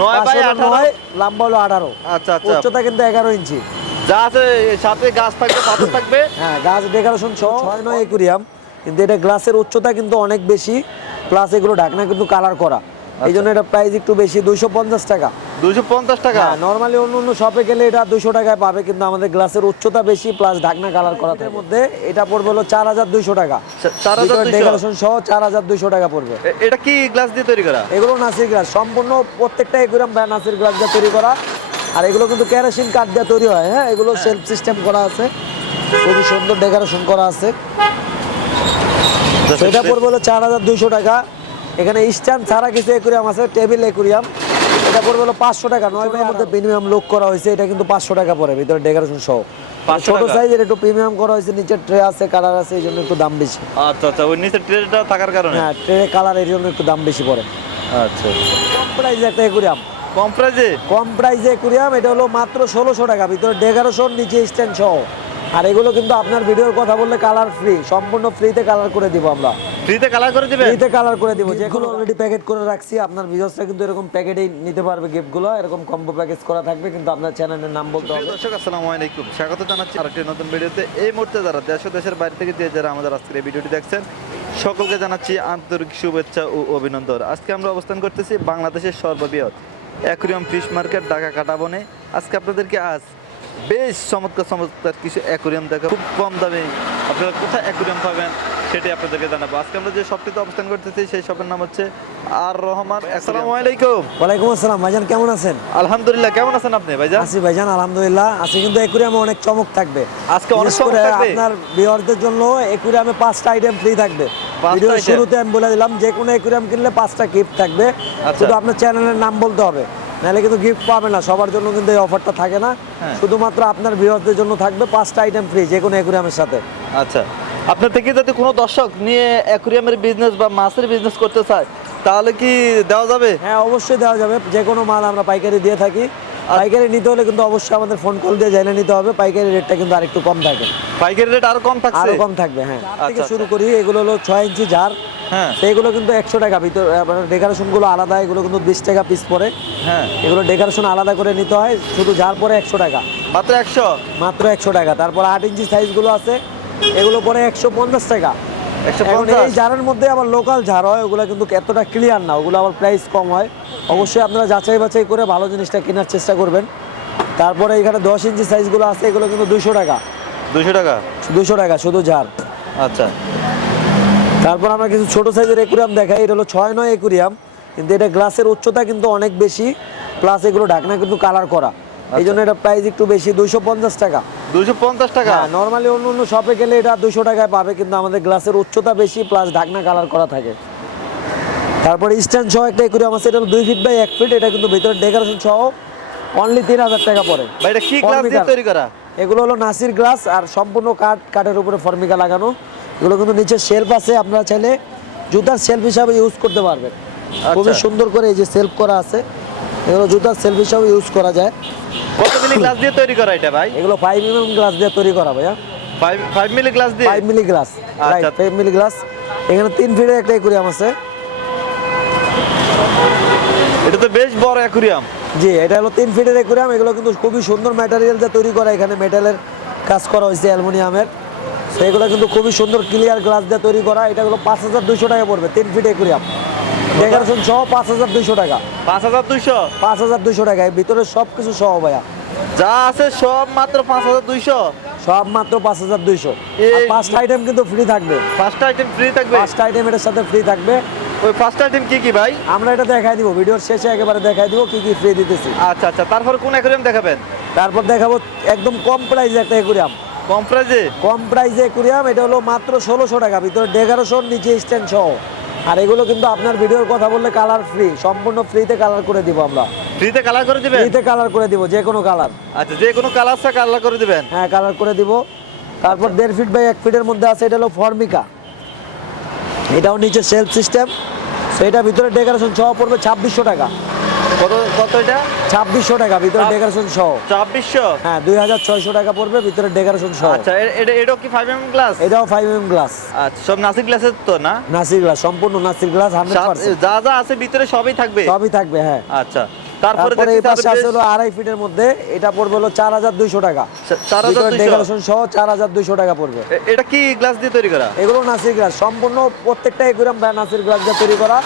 নয় বাই পাঁচশো নয়, লম্বা হলো আঠারো। আচ্ছা আচ্ছা। উচ্চতা কিন্তু এগারো ইঞ্চি। যা আছে সাথে গাছ থাকবে পাথর থাকবে? হ্যাঁ গাছ ডেকোরেশন সহ ছয় নয়। একুরিয়াম। কিন্তু এটা গ্লাসের উচ্চতা কিন্তু অনেক বেশি। প্লাস এগুলো ঢাকনা কিন্তু কালার করা। এই জন্য এটা প্রাইস একটু বেশি দুইশো পঞ্চাশ টাকা। দুশো পঞ্চাশ টাকা? হ্যাঁ নর্মালি অন্য অন্য শপে গেলে এটা দুশো টাকায় পাবে কিন্তু আমাদের গ্লাসের উচ্চতা বেশি প্লাস ঢাকনা কালার করা মধ্যে? এটা পড়বে হলো চার হাজার দুইশো টাকা। দুইশো? ডেকোরেশন সহ চার হাজার দুইশো টাকা পড়বে। এটা কি গ্লাস দিয়ে তৈরি করা? এগুলো নাসির গ্লাস সম্পূর্ণ প্রত্যেকটা একুরিয়াম নাসির গ্লাস দিয়ে তৈরি করা। আর এগুলো কিন্তু কেরোসিন কাঠ দিয়ে তৈরি হয় হ্যাঁ? এগুলো সেলফ সিস্টেম করা আছে। খুবই সুন্দর ডেকোরেশন করা আছে। সেটা পড়বে হলো চার হাজার দুইশো টাকা। এখানে স্ট্যান্ড ছাড়া কিছু একুরিয়াম আছে টেবিল একুরিয়াম। এটা পড়বে হলো পাঁচশো টাকা নয় ভাইয়ের মধ্যে প্রিমিয়াম লুক করা হয়েছে এটা কিন্তু পাঁচশো টাকা পড়ে ভিতরে ডেকোরেশন সহ। ছোট সাইজের একটু প্রিমিয়াম করা হয়েছে নিচে ট্রে আছে কালার আছে এই জন্য একটু দাম বেশি। আচ্ছা আচ্ছা ওই নিচে ট্রেটা থাকার কারণে? হ্যাঁ ট্রে কালারের জন্য একটু দাম বেশি পড়ে। আচ্ছা কম প্রাইস একটা একুরিয়াম। কম প্রাইজে কম প্রাইসে একুরিয়াম এটা হলো মাত্র ষোলোশো টাকা ভিতরে ডেকারোশোর নিচে স্ট্যান্ড সহ। আর এগুলো কিন্তু আপনার ভিডিওর কথা বললে কালার ফ্রি সম্পূর্ণ ফ্রিতে কালার করে দিব আমরা। ফ্রিতে কালার করে দিবে ফ্রিতে কালার করে দিব। যেগুলো অলরেডি প্যাকেট করে রাখছি আপনার ভিউয়ার্সরা কিন্তু এরকম প্যাকেটেই নিতে পারবে গিফটগুলো এরকম কম্বো প্যাকেজ করা থাকবে কিন্তু আপনার চ্যানেলের নাম বলতে হবে। দর্শক আসসালামু আলাইকুম। স্বাগত জানাচ্ছি আরেকটি নতুন ভিডিওতে। এই মুহূর্তে যারা দেশ ও দেশের বাইরে থেকে যে যারা আমাদের আজকের এই ভিডিওটি দেখছেন সকলকে জানাচ্ছি আন্তরিক শুভেচ্ছা ও অভিনন্দন। আজকে আমরা অবস্থান করতেছি বাংলাদেশের সর্ববৃহৎ অ্যাকুরিয়াম ফিশ মার্কেট ঢাকা কাটাবনে। আজকে আপনাদেরকে আজ বেশ চমৎকার চমৎকার কিছু অ্যাকুরিয়াম দেখা খুব কম দামে আপনারা কোথায় অ্যাকুরিয়াম পাবেন সেটাই আপনাদেরকে জানাব। আজকে আমরা যে শপটিতে অবস্থান করতেছি সেই শপের নাম হচ্ছে আর রহমান আসসালামু আলাইকুম। ওয়ালাইকুম আসসালাম ভাইজান কেমন আছেন? আলহামদুলিল্লাহ কেমন আছেন আপনি ভাইজান? আছি ভাইজান আলহামদুলিল্লাহ। আছি কিন্তু একুরিয়ামে অনেক চমক থাকবে। আজকে অনেক চমক থাকবে? আপনার ভিউয়ারদের জন্য একুরিয়ামে পাঁচটা আইটেম ফ্রি থাকবে। ভিডিওর শুরুতে আমি বলে দিলাম যে কোনো একুরিয়াম কিনলে পাঁচটা গিফট থাকবে। আচ্ছা। শুধু আপনার চ্যানেলের নাম বলতে হবে। নাহলে কিন্তু গিফট পাবে না। সবার জন্য কিন্তু এই অফারটা থাকে না। হ্যাঁ। শুধুমাত্র আপনার ভিউয়ারদের জন্য থাকবে পাঁচটা আইটেম ফ্রি যে কোনো একুরিয়ামের সাথে। আচ্ছা। আপনার থেকে যদি কোনো দর্শক নিয়ে অ্যাকুরিয়ামের বিজনেস বা মাছের বিজনেস করতে চায় তাহলে কি দেওয়া যাবে? হ্যাঁ অবশ্যই দেওয়া যাবে। যে কোনো মাল আমরা পাইকারি দিয়ে থাকি। পাইকারি নিতে হলে কিন্তু অবশ্যই আমাদের ফোন কল দিয়ে জেনে নিতে হবে। পাইকারি রেটটা কিন্তু আরেকটু কম থাকে। পাইকারি রেট আরও কম থাকছে? আরও কম থাকবে হ্যাঁ। আচ্ছা, থেকে আচ্ছা। শুরু করি এগুলো হলো ছয় ইঞ্চি জার হ্যাঁ। সেইগুলো কিন্তু একশো টাকা। ভিতর ডেকোরেশনগুলো আলাদা এগুলো কিন্তু বিশ টাকা পিস পরে। হ্যাঁ। এগুলো ডেকোরেশন আলাদা করে নিতে হয় শুধু জার পরে একশো টাকা। মাত্র একশো? মাত্র একশো টাকা। তারপর আট ইঞ্চি সাইজগুলো আছে এগুলো পরে একশো পঞ্চাশ টাকা। এই জারের মধ্যে আবার লোকাল ঝাড় হয় ওগুলো কিন্তু এতটা ক্লিয়ার না ওগুলো আবার প্রাইস কম হয়। অবশ্যই আপনারা যাচাই বাছাই করে ভালো জিনিসটা কেনার চেষ্টা করবেন। তারপরে এখানে দশ ইঞ্চি সাইজগুলো আছে এগুলো কিন্তু দুশো টাকা। দুশো টাকা? দুশো টাকা শুধু ঝাড়। আচ্ছা। তারপর আমরা কিছু ছোট সাইজের একুরিয়াম দেখাই। এটা হলো ছয় নয় একুরিয়াম কিন্তু এটা গ্লাসের উচ্চতা কিন্তু অনেক বেশি প্লাস এগুলো ঢাকনা কিন্তু কালার করা। এই জন্য এটা প্রাইস একটু বেশি দুইশো পঞ্চাশ টাকা। দুশো পঞ্চাশ টাকা? হ্যাঁ নর্মালি অন্য অন্য শপে গেলে এটা দুশো টাকায় পাবে কিন্তু আমাদের গ্লাসের উচ্চতা বেশি প্লাস ঢাকনা কালার করা থাকে। তারপরে স্ট্যান্ড সহ একটা একুরিয়াম আছে এটা হলো দুই ফিট বাই এক ফিট এটা কিন্তু ভিতরে ডেকোরেশন সহ অনলি তিন হাজার টাকা পড়ে। ভাই এটা কি গ্লাস দিয়ে তৈরি করা? এগুলো হলো নাসির গ্লাস আর সম্পূর্ণ কাঠ কাঠের উপরে ফর্মিকা লাগানো। এগুলো কিন্তু নিচে শেলফ আছে আপনারা চাইলে জুতার সেলফ হিসাবে ইউজ করতে পারবেন। খুবই আচ্ছা। সুন্দর করে এই যে সেলফ করা আছে এগুলো জুতার সেলফ হিসাবে ইউজ করা যায়। কত মিলি গ্লাস দিয়ে তৈরি করা এটা ভাই? এগুলো ফাইভ এম গ্লাস দিয়ে তৈরি করা ভাইয়া। ফাইভ মিলি গ্লাস দিয়ে? ফাইভ মিলি গ্লাস আচ্ছা। ফাইভ মিলি গ্লাস এখানে তিন ফিটের একটা একুরিয়াম আছে। এটা তো বেশ বড় অ্যাকুরিয়াম জি এটা হলো তিন ফিটের একুরিয়াম এগুলো কিন্তু খুবই সুন্দর ম্যাটেরিয়াল দিয়ে তৈরি করা। এখানে মেটালের কাজ করা হয়েছে অ্যালুমিনিয়ামের। এগুলো কিন্তু খুবই সুন্দর ক্লিয়ার গ্লাস দিয়ে তৈরি করা। এটা হলো পাঁচ হাজার দুশো টাকা পড়বে তিন ফিট একুরিয়াম ডেকোরেশন সহ পাঁচ হাজার দুশো টাকা। পাঁচ হাজার দুইশো? পাঁচ হাজার দুশো টাকা ভিতরে সব কিছু সহ ভাইয়া। যা আছে সব মাত্র পাঁচ হাজার দুইশো? সব মাত্র পাঁচ হাজার দুইশো। পাঁচটা আইটেম কিন্তু ফ্রি থাকবে। পাঁচটা আইটেম ফ্রি থাকবে? পাঁচটা আইটেম এটার সাথে ফ্রি থাকবে। ওই পাঁচটা আইটেম কি কি ভাই? আমরা এটা দেখাই দিব ভিডিওর শেষে একেবারে দেখাই দিব কি কি ফ্রি দিতেছি। আচ্ছা আচ্ছা তারপর কোন অ্যাকুরিয়াম দেখাবেন? তারপর দেখাবো একদম কম প্রাইসে একটা একুরিয়াম কম প্রাইজে কম প্রাইসে একুরিয়াম এটা হলো মাত্র ষোলোশো টাকা ভিতরে ডেগারোশোর নিচে স্ট্যান্ড সহ। আর এগুলো কিন্তু আপনার ভিডিওর কথা বললে কালার ফ্রি সম্পূর্ণ ফ্রিতে কালার করে দিব আমরা। ফ্রিতে কালার করে দিবেন? ফ্রিতে কালার করে দিব যে কোনো কালার আচ্ছা যে কোনো কালারটা কালার করে দিবেন? হ্যাঁ কালার করে দিব। তারপর দেড় ফিট বাই এক ফিটের মধ্যে আছে এটা হলো ফর্মিকা এটাও নিচে সেলফ সিস্টেম সেটা ভিতরে ডেকোরেশন সহ পড়বে ছাব্বিশশো টাকা। কত কত এটা? ছাব্বিশশো টাকা ভিতরে ডেকোরেশন সহ। চব্বিশশো হ্যাঁ দুই হাজার ছয়শো টাকা পড়বে ভিতরে ডেকোরেশন সহ। আচ্ছা এটা এটাও কি ফাইভ এম গ্লাস এটাও ফাইভ এম গ্লাস আচ্ছা সব নাসিক গ্লাসের তো না? নাসির গ্লাস সম্পূর্ণ নাসির গ্লাস হান্ড্রেড পার্সেন্ট যা যা আছে ভিতরে সবই থাকবে? সবই থাকবে হ্যাঁ। আচ্ছা তারপরে তারপরে এই পাশে আছে হলো আড়াই ফিটের মধ্যে এটা পড়বে হলো চার হাজার দুইশো টাকা। চার হাজার দুইশো? ডেকোরেশন সহ চার হাজার দুইশো টাকা পড়বে। এটা কি গ্লাস দিয়ে তৈরি করা? এগুলো নাসির গ্লাস সম্পূর্ণ প্রত্যেকটা ব্র্যান্ড নাসির গ্লাস দিয়ে তৈরি করা।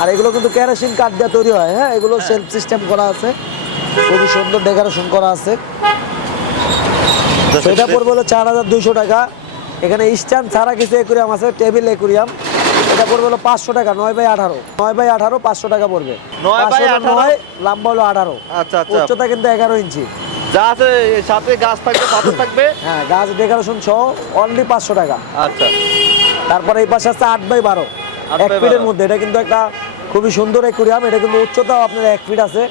আর এগুলো কিন্তু ক্যারাসিন কাঠ দিয়ে তৈরি হয় হ্যাঁ? এগুলো সেলফ সিস্টেম করা আছে। খুবই সুন্দর ডেকোরেশন করা আছে। সেটা পড়বে হলো চার হাজার দুইশো টাকা। এখানে স্ট্যান্ড ছাড়া কিছু একুরিয়াম আছে টেবিল একুরিয়াম এটা পড়বে হলো পাঁচশো টাকা নয় বাই আঠারো। নয় বাই আঠারো পাঁচশো টাকা পড়বে। নয় লম্বা হলো আঠারো। আচ্ছা আচ্ছা। উচ্চতা কিন্তু এগারো ইঞ্চি। যা আছে সাথে গাছ থাকবে পাথর থাকবে? হ্যাঁ গাছ ডেকোরেশন সহ অনলি পাঁচশো টাকা। আচ্ছা। তারপরে এই পাশে আছে আট বাই বারো। এক ফিটের মধ্যে। এটা কিন্তু একটা খুবই সুন্দর একুরিয়াম এটা কিন্তু উচ্চতাও আপনার এক ফিট আছে।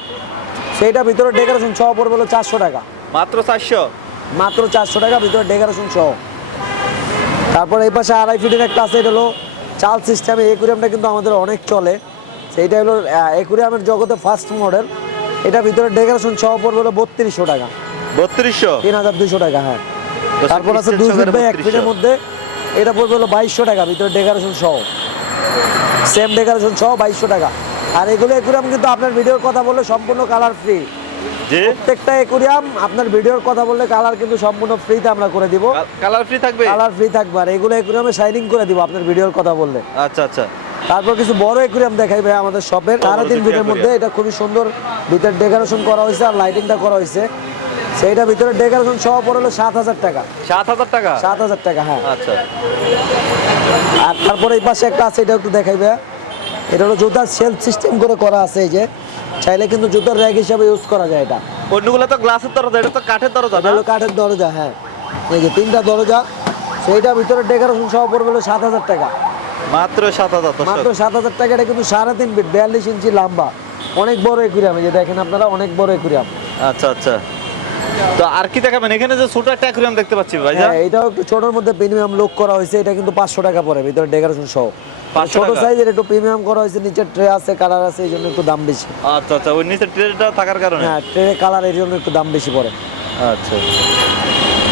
সেইটা ভিতরে ডেকোরেশন সহ পড়বে হলো চারশো টাকা। মাত্র চারশো? মাত্র চারশো টাকা ভিতরে ডেকোরেশন সহ। তারপরে এই পাশে আড়াই ফিটের একটা আছে এটা হলো চাল সিস্টেমে একুরিয়ামটা কিন্তু আমাদের অনেক চলে। সেইটা হলো একুরিয়ামের জগতে ফার্স্ট মডেল এটা ভিতরে ডেকোরেশন সহ পড়বে হলো বত্রিশশো টাকা। বত্রিশশো? তিন হাজার দুশো টাকা হ্যাঁ। তারপর আছে দুই ফিট বাই এক ফিটের মধ্যে। এটা পড়বে হলো বাইশশো টাকা ভিতরে ডেকোরেশন সহ। সেম ডেকোরেশন সহ বাইশশো টাকা। আর এগুলো একুরিয়াম কিন্তু আপনার ভিডিওর কথা বললে সম্পূর্ণ কালার ফ্রি প্রত্যেকটা একুরিয়াম আপনার ভিডিওর কথা বললে কালার কিন্তু সম্পূর্ণ ফ্রিতে আমরা করে দিব। কালার ফ্রি থাকবে? কালার ফ্রি থাকবে আর এগুলো একুরিয়ামে শাইনিং করে দিব আপনার ভিডিওর কথা বললে। আচ্ছা আচ্ছা। তারপর কিছু বড় একুরিয়াম দেখাই ভাই আমাদের শপের সাড়ে তিন ফিটের মধ্যে এটা খুবই সুন্দর ভিতরে ডেকোরেশন করা হয়েছে আর লাইটিংটা করা হয়েছে। সেইটা ভিতরে ডেকোরেশন সহ পড়ে হলো সাত হাজার টাকা। সাত হাজার টাকা? সাত হাজার টাকা হ্যাঁ। আচ্ছা। আর তারপরে এই পাশে একটা আছে এটা একটু দেখাইবে। এটা হলো জুতার সেলফ সিস্টেম করে করা আছে এই যে। চাইলে কিন্তু জুতার র্যাক হিসাবে ইউজ করা যায় এটা। অন্যগুলো তো গ্লাসের দরজা এটা তো কাঠের দরজা এটা না? হলো কাঠের দরজা হ্যাঁ। এই যে তিনটা দরজা সেইটা ভিতরে ডেকোরেশন সহ পড়বে হলো সাত হাজার টাকা। মাত্র সাত হাজার মাত্র সাত হাজার টাকা এটা কিন্তু সাড়ে তিন ফিট বিয়াল্লিশ ইঞ্চি লম্বা। অনেক বড় একুরিয়াম এই যে দেখেন আপনারা অনেক বড় একুরিয়াম। আচ্ছা আচ্ছা। তো আর কি দেখাবেন? এখানে যে ছোট একটা অ্যাকুরিয়াম দেখতে পাচ্ছি ভাই হ্যাঁ এটাও একটু ছোটর মধ্যে প্রিমিয়াম লুক করা হয়েছে এটা কিন্তু পাঁচশো টাকা পড়ে ভিতরে ডেকোরেশন সহ। 500 ছোট? সাইজের একটু প্রিমিয়াম করা হয়েছে নিচে ট্রে আছে কালার আছে এই জন্য একটু দাম বেশি। আচ্ছা আচ্ছা ওই নিচে ট্রেটা থাকার কারণে? হ্যাঁ ট্রে কালারের জন্য একটু দাম বেশি পড়ে। আচ্ছা।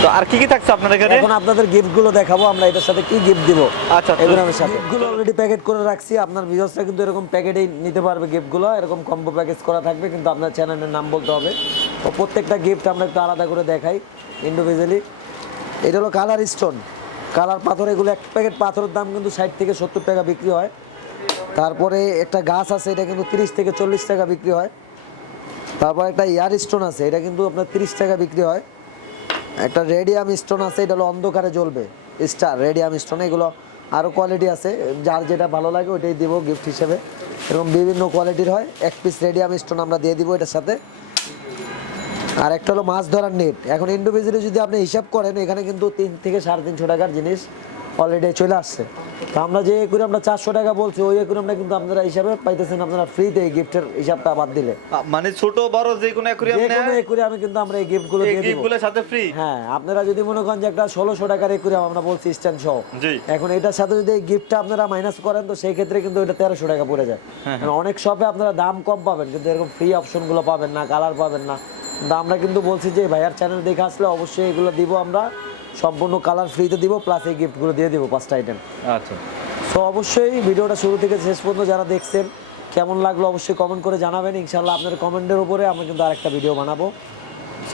তো আর কি কি থাকছে আপনার এখানে? এখন আপনাদের গিফটগুলো দেখাবো আমরা এটার সাথে কি গিফট দিব। আচ্ছা, তো- এগুলোর সাথে। গুলো অলরেডি প্যাকেট করে রাখছি আপনার ভিউয়ার্সরা কিন্তু এরকম প্যাকেটেই নিতে পারবে গিফটগুলো এরকম কম্বো প্যাকেজ করা থাকবে কিন্তু আপনার চ্যানেলের নাম বলতে হবে। তো প্রত্যেকটা গিফট আমরা একটু আলাদা করে দেখাই ইন্ডিভিজুয়ালি এটা হলো কালার স্টোন কালার পাথর এগুলো এক প্যাকেট পাথরের দাম কিন্তু ষাট থেকে সত্তর টাকা বিক্রি হয়। তারপরে একটা গাছ আছে এটা কিন্তু তিরিশ থেকে চল্লিশ টাকা বিক্রি হয়। তারপর একটা ইয়ার স্টোন আছে এটা কিন্তু আপনার তিরিশ টাকা বিক্রি হয়। একটা রেডিয়াম স্টোন আছে, এটা হলো অন্ধকারে জ্বলবে। স্টার রেডিয়াম স্টোন এগুলো আরও কোয়ালিটি আছে। যার যেটা ভালো লাগে ওইটাই দিব গিফট হিসেবে। এবং বিভিন্ন কোয়ালিটির হয়। এক পিস রেডিয়াম স্টোন আমরা দিয়ে দিব এটার সাথে। আর একটা হলো মাছ ধরার নেট এখন ইন্ডিভিজুয়ালি যদি আপনি হিসাব করেন, এখানে কিন্তু তিন থেকে সাড়ে তিনশো টাকার জিনিস অলরেডি চলে আসছে। তো আমরা যে করে আমরা চারশো টাকা বলছি ওই করে আমরা কিন্তু আপনারা হিসাবে পাইতেছেন আপনারা ফ্রিতে এই গিফটের হিসাবটা বাদ দিলে। মানে ছোট বড় যে কোনো অ্যাকুরিয়াম যে কোনো একুরে আমি কিন্তু আমরা এই গিফটগুলো এই দিয়ে দিব। গিফটগুলোর সাথে ফ্রি হ্যাঁ আপনারা যদি মনে করেন যে একটা ষোলোশো টাকার একুরিয়াম আমরা বলছি স্ট্যান্ড সহ জি। এখন এটার সাথে যদি এই গিফটটা আপনারা মাইনাস করেন তো সেই ক্ষেত্রে কিন্তু এটা তেরোশো টাকা পড়ে যায়। কারণ অনেক শপে আপনারা দাম কম পাবেন কিন্তু এরকম ফ্রি অপশনগুলো পাবেন না কালার পাবেন না। আমরা কিন্তু বলছি যে ভাইয়ার চ্যানেল দেখে আসলে অবশ্যই এগুলো দিব আমরা। সম্পূর্ণ কালার ফ্রিতে দিব প্লাস এই গিফটগুলো দিয়ে দিব পাঁচটা আইটেম আচ্ছা। তো অবশ্যই ভিডিওটা শুরু থেকে শেষ পর্যন্ত যারা দেখছেন কেমন লাগল অবশ্যই কমেন্ট করে জানাবেন। ইনশাল্লাহ আপনার কমেন্টের উপরে আমরা কিন্তু আরেকটা ভিডিও বানাবো।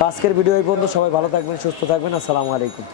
আজকের ভিডিও এই পর্যন্ত সবাই ভালো থাকবেন সুস্থ থাকবেন আসসালামু আলাইকুম।